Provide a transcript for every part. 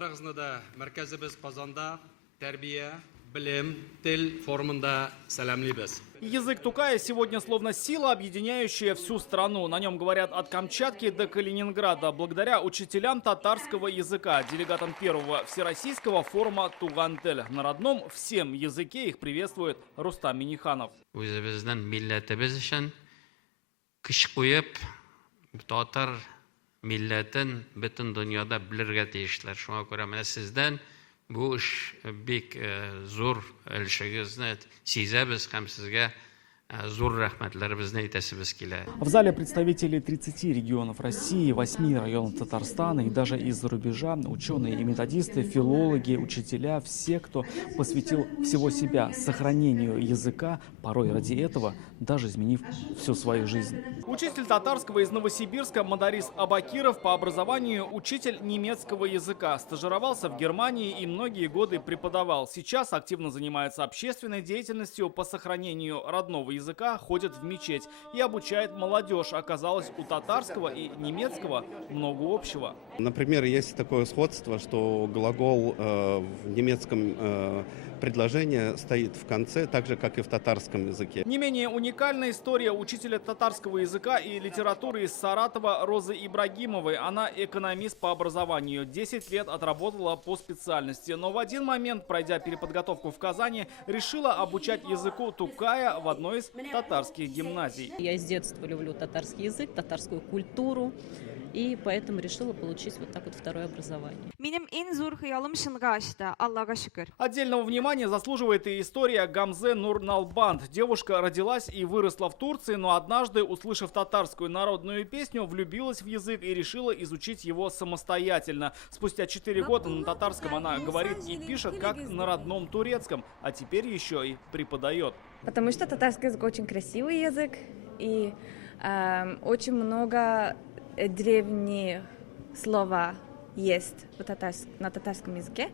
Барыгызны да мәркәзебез Казанда тәрбия, билим, тел формында сәламлибез. Язык тукая сегодня словно сила, объединяющая всю страну. На нем говорят от Камчатки до Калининграда, благодаря учителям татарского языка, делегатам первого всероссийского форума «Туган-тель». На родном всем языке их приветствует Рустам Миниханов. Үзебезнең милләтебез өчен көч куеп, татар милләтен бөтен дөньяда белергә тиешләр. Шуңа күрә менә сездән бу эш бик зур өлешегезне сизәбез һәм сезгә зур рәхмәтләребезне әйтәсебез килә. В зале представители 30 регионов России, 8 районов Татарстана и даже из-за рубежа ученые и методисты, филологи, учителя, все, кто посвятил всего себя сохранению языка, порой ради этого даже изменив всю свою жизнь. Учитель татарского из Новосибирска Мадарис Абакиров по образованию учитель немецкого языка. Стажировался в Германии и многие годы преподавал. Сейчас активно занимается общественной деятельностью по сохранению родного языка, ходит в мечеть и обучает молодежь. Оказалось, у татарского и немецкого много общего. Например, есть такое сходство, что глагол в немецком предложении стоит в конце, так же, как и в татарском языке. Не менее уникальная история учителя татарского языка и литературы из Саратова Розы Ибрагимовой. Она экономист по образованию. 10 лет отработала по специальности. Но в один момент, пройдя переподготовку в Казани, решила обучать языку тукая в одной из татарских гимназий. Я с детства люблю татарский язык, татарскую культуру. И поэтому решила получить вот так вот второе образование. Отдельного внимания заслуживает и история Гамзе Нурналбанд. Девушка родилась и выросла в Турции, но однажды, услышав татарскую народную песню, влюбилась в язык и решила изучить его самостоятельно. Спустя 4 года на татарском она говорит и пишет, как на родном турецком, а теперь еще и преподает. Потому что татарский язык очень красивый язык, и очень много древние слова есть на татарском языке,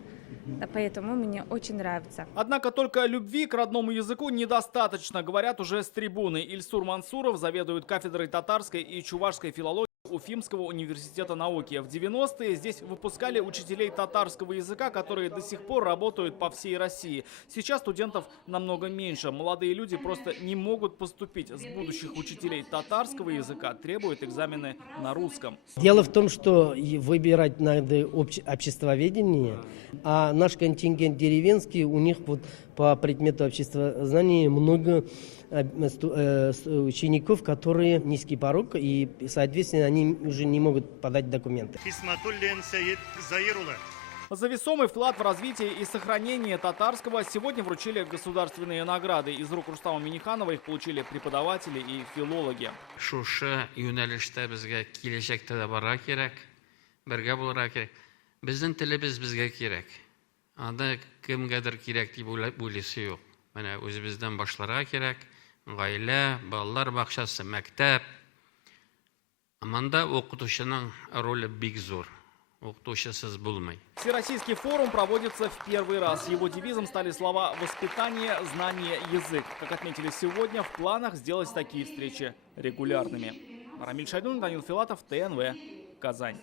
поэтому мне очень нравится. Однако только любви к родному языку недостаточно, говорят уже с трибуны. Ильсур Мансуров заведует кафедрой татарской и чувашской филологии Уфимского университета науки. В 90-е здесь выпускали учителей татарского языка, которые до сих пор работают по всей России. Сейчас студентов намного меньше. Молодые люди просто не могут поступить. С будущих учителей татарского языка требуют экзамены на русском. Дело в том, что выбирать надо обществоведение, а наш контингент деревенский, у них вот по предмету обществознания много учеников, которые низкий порог, и, соответственно, они уже не могут подать документы. За весомый вклад в развитие и сохранение татарского сегодня вручили государственные награды. Из рук Рустама Миниханова их получили преподаватели и филологи. Шушы юнәлештә безгә киләчәктә дә барырга кирәк, бергә булырга кирәк. Безнең телебез безгә кирәк. Анда кемгәдер кирәк дип уйлыйсы юк. Менә үзебездән башларга кирәк. Гаилә, балалар бакчасы, мәктәп. Аманда укытучының роле бик зур. Укытучысыз булмый. Всероссийский форум проводится в первый раз. Его девизом стали слова «воспитание, знание, язык». Как отметили сегодня, в планах сделать такие встречи регулярными. Рамиль Шайдун, Данил Филатов, ТНВ, Казань.